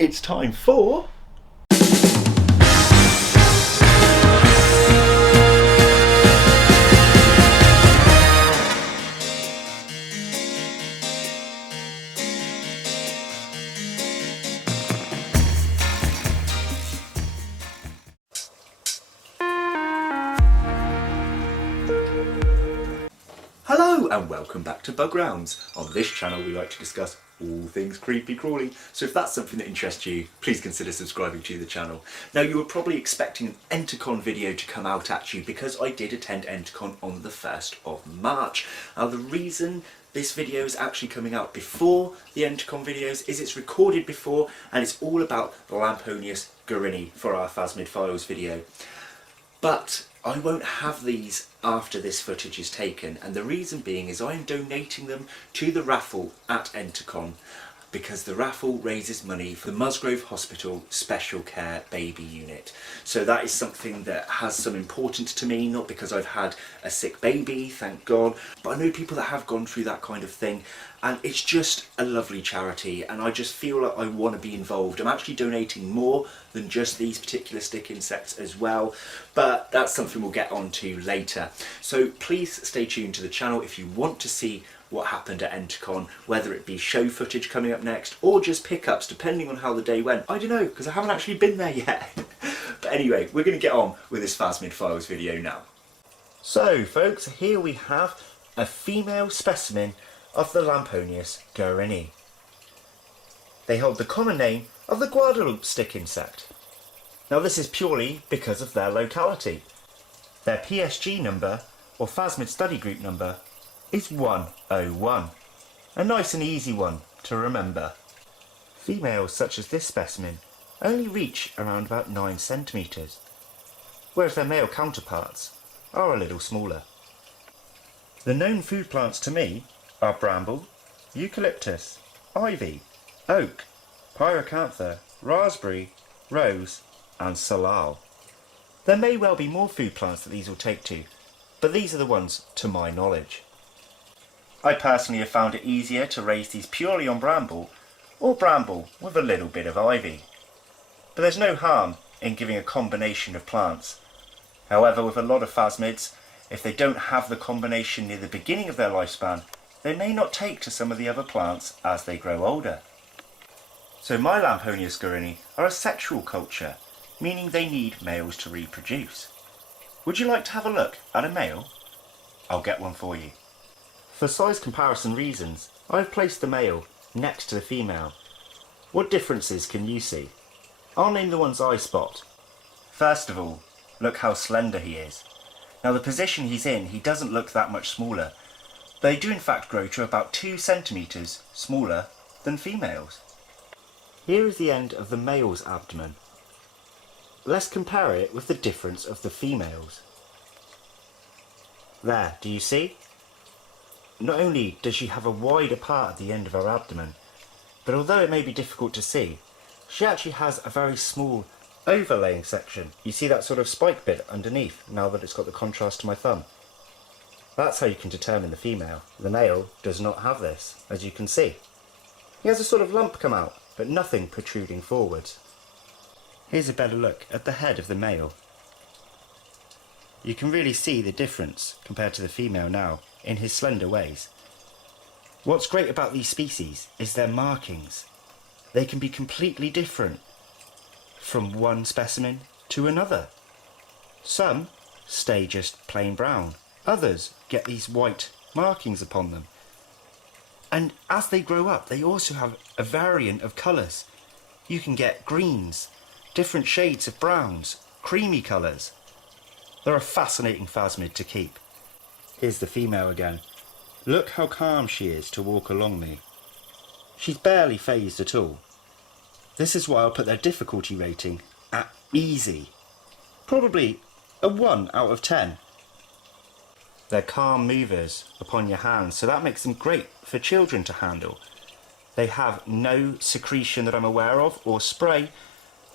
It's time for... Hello and welcome back to Bug Rounds. On this channel we like to discuss all things creepy crawly, so if that's something that interests you, please consider subscribing to the channel. Now, you were probably expecting an Entercon video to come out at you because I did attend Entercon on the 1st of March. Now, the reason this video is actually coming out before the Entercon videos is it's recorded before and it's all about the Lamponius guerini for our Phasmid Files video. But I won't have these after this footage is taken, and the reason being is I'm donating them to the raffle at Entercon because the raffle raises money for the Musgrove Hospital Special Care Baby Unit. So that is something that has some importance to me, not because I've had a sick baby, thank God, but I know people that have gone through that kind of thing, and it's just a lovely charity, and I just feel like I want to be involved. I'm actually donating more than just these particular stick insects as well, but that's something we'll get on to later. So please stay tuned to the channel if you want to see what happened at Entercon, whether it be show footage coming up next or just pickups depending on how the day went. I don't know, because I haven't actually been there yet. But anyway, we're going to get on with this Phasmid Files video now. So folks, here we have a female specimen of the Lamponius guerini. They hold the common name of the Guadalupe stick insect. Now this is purely because of their locality. Their PSG number, or Phasmid study group number, is 101. A nice and easy one to remember. Females such as this specimen only reach around about 9 centimetres, whereas their male counterparts are a little smaller. The known food plants to me are bramble, eucalyptus, ivy, oak, pyracantha, raspberry, rose and salal. There may well be more food plants that these will take to, but these are the ones to my knowledge. I personally have found it easier to raise these purely on bramble, or bramble with a little bit of ivy. But there's no harm in giving a combination of plants. However, with a lot of phasmids, if they don't have the combination near the beginning of their lifespan, they may not take to some of the other plants as they grow older. So my Lamponius guerini are a sexual culture, meaning they need males to reproduce. Would you like to have a look at a male? I'll get one for you. For size comparison reasons, I have placed the male next to the female. What differences can you see? I'll name the ones I spot. First of all, look how slender he is. Now the position he's in, he doesn't look that much smaller. They do in fact grow to about 2 centimetres smaller than females. Here is the end of the male's abdomen. Let's compare it with the difference of the females. There, do you see? Not only does she have a wider part at the end of her abdomen, but although it may be difficult to see, she actually has a very small overlaying section. You see that sort of spike bit underneath, now that it's got the contrast to my thumb. That's how you can determine the female. The male does not have this, as you can see. He has a sort of lump come out, but nothing protruding forwards. Here's a better look at the head of the male. You can really see the difference compared to the female now in his slender ways. What's great about these species is their markings. They can be completely different from one specimen to another. Some stay just plain brown, others get these white markings upon them. And as they grow up, they also have a variant of colours. You can get greens, different shades of browns, creamy colours. They're a fascinating phasmid to keep. Here's the female again. Look how calm she is to walk along me. She's barely phased at all. This is why I'll put their difficulty rating at easy. Probably a 1 out of 10. They're calm movers upon your hands, so that makes them great for children to handle. They have no secretion that I'm aware of, or spray,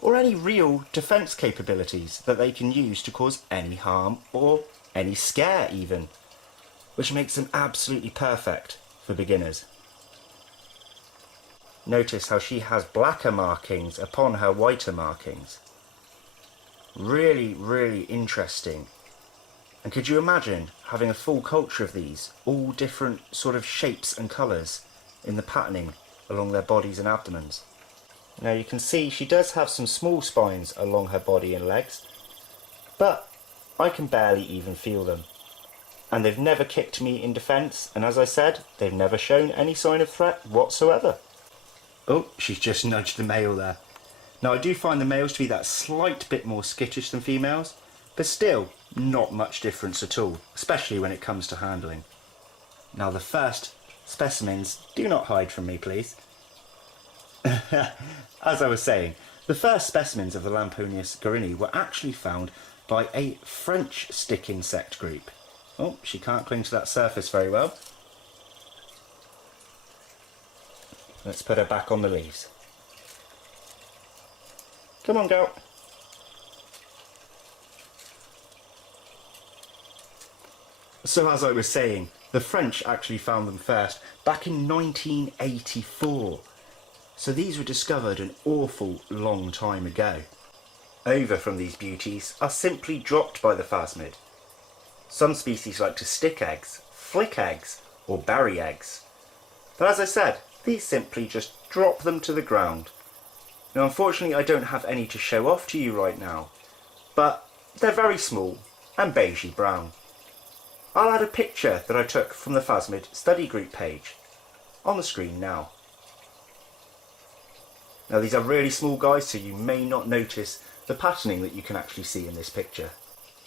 or any real defence capabilities that they can use to cause any harm or any scare even, which makes them absolutely perfect for beginners. Notice how she has blacker markings upon her whiter markings. Really, really interesting. And could you imagine having a full culture of these, all different sort of shapes and colours in the patterning along their bodies and abdomens? Now you can see she does have some small spines along her body and legs, but I can barely even feel them. And they've never kicked me in defence, and as I said, they've never shown any sign of threat whatsoever. Oh, she's just nudged the male there. Now I do find the males to be that slight bit more skittish than females, but still not much difference at all, especially when it comes to handling. Now the first specimens, do not hide from me please. As I was saying, the first specimens of the Lamponius guerini were actually found by a French stick insect group. Oh, she can't cling to that surface very well. Let's put her back on the leaves. Come on, girl. So as I was saying, the French actually found them first back in 1984. So these were discovered an awful long time ago. Ova from these beauties are simply dropped by the phasmid. Some species like to stick eggs, flick eggs, or bury eggs. But as I said, these simply just drop them to the ground. Now unfortunately I don't have any to show off to you right now, but they're very small and beigey brown. I'll add a picture that I took from the Phasmid study group page on the screen now. Now these are really small guys, so you may not notice the patterning that you can actually see in this picture.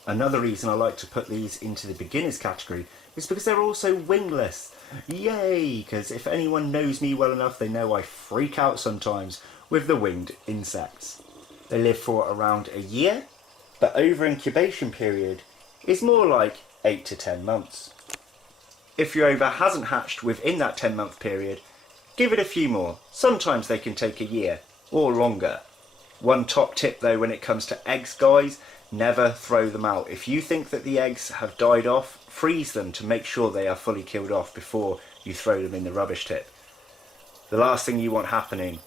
Another reason I like to put these into the beginners category is because they're also wingless. Yay! Because if anyone knows me well enough, they know I freak out sometimes with the winged insects. They live for around a year, but over incubation period is more like 8 to 10 months. If your ova hasn't hatched within that 10-month period, give it a few more. Sometimes they can take a year or longer. One top tip though when it comes to eggs, guys, never throw them out. If you think that the eggs have died off, freeze them to make sure they are fully killed off before you throw them in the rubbish tip. The last thing you want happening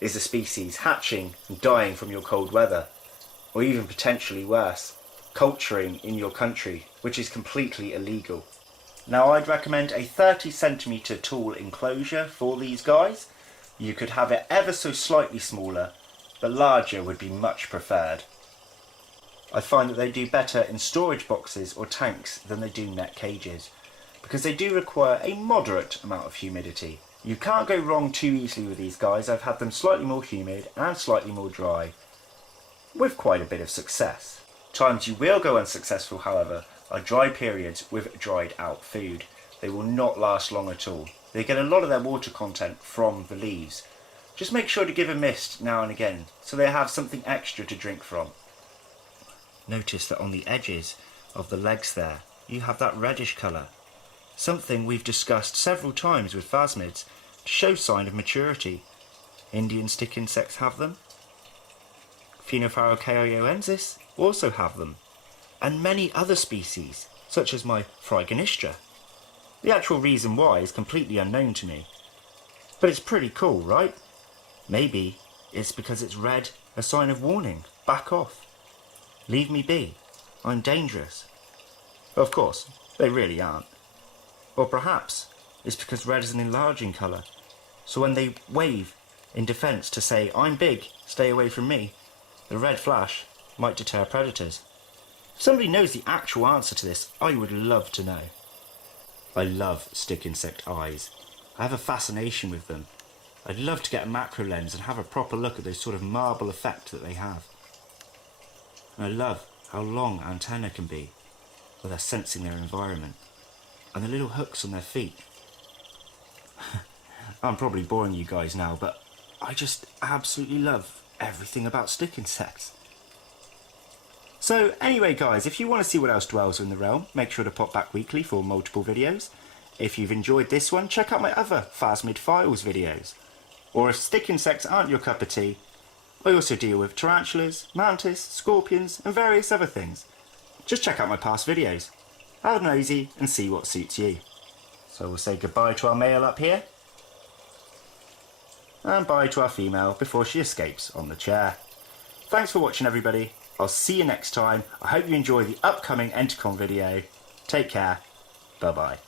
is a species hatching and dying from your cold weather, or even potentially worse, culturing in your country, which is completely illegal. Now I'd recommend a 30cm tall enclosure for these guys. You could have it ever so slightly smaller, but larger would be much preferred. I find that they do better in storage boxes or tanks than they do net cages, because they do require a moderate amount of humidity. You can't go wrong too easily with these guys. I've had them slightly more humid and slightly more dry, with quite a bit of success. Times you will go unsuccessful, however, are dry periods with dried out food. They will not last long at all. They get a lot of their water content from the leaves. Just make sure to give a mist now and again, so they have something extra to drink from. Notice that on the edges of the legs there, you have that reddish colour. Something we've discussed several times with phasmids to show sign of maturity. Indian stick insects have them. Phenopharochaoensis also have them. And many other species, such as my Phryganistra. The actual reason why is completely unknown to me. But it's pretty cool, right? Maybe it's because it's red, a sign of warning. Back off. Leave me be. I'm dangerous. Of course, they really aren't. Or perhaps it's because red is an enlarging colour. So when they wave in defence to say, I'm big, stay away from me, the red flash might deter predators. If somebody knows the actual answer to this, I would love to know. I love stick insect eyes. I have a fascination with them. I'd love to get a macro lens and have a proper look at those sort of marble effect that they have. And I love how long antennae can be, where they're sensing their environment. And the little hooks on their feet. I'm probably boring you guys now, but I just absolutely love everything about stick insects. So anyway guys, if you want to see what else dwells in the realm, make sure to pop back weekly for multiple videos. If you've enjoyed this one, check out my other Phasmid Files videos. Or if stick insects aren't your cup of tea, I also deal with tarantulas, mantis, scorpions and various other things. Just check out my past videos. Have a nosy and see what suits you. So we'll say goodbye to our male up here. and bye to our female before she escapes on the chair. Thanks for watching, everybody. I'll see you next time. I hope you enjoy the upcoming Entercon video. Take care. Bye bye.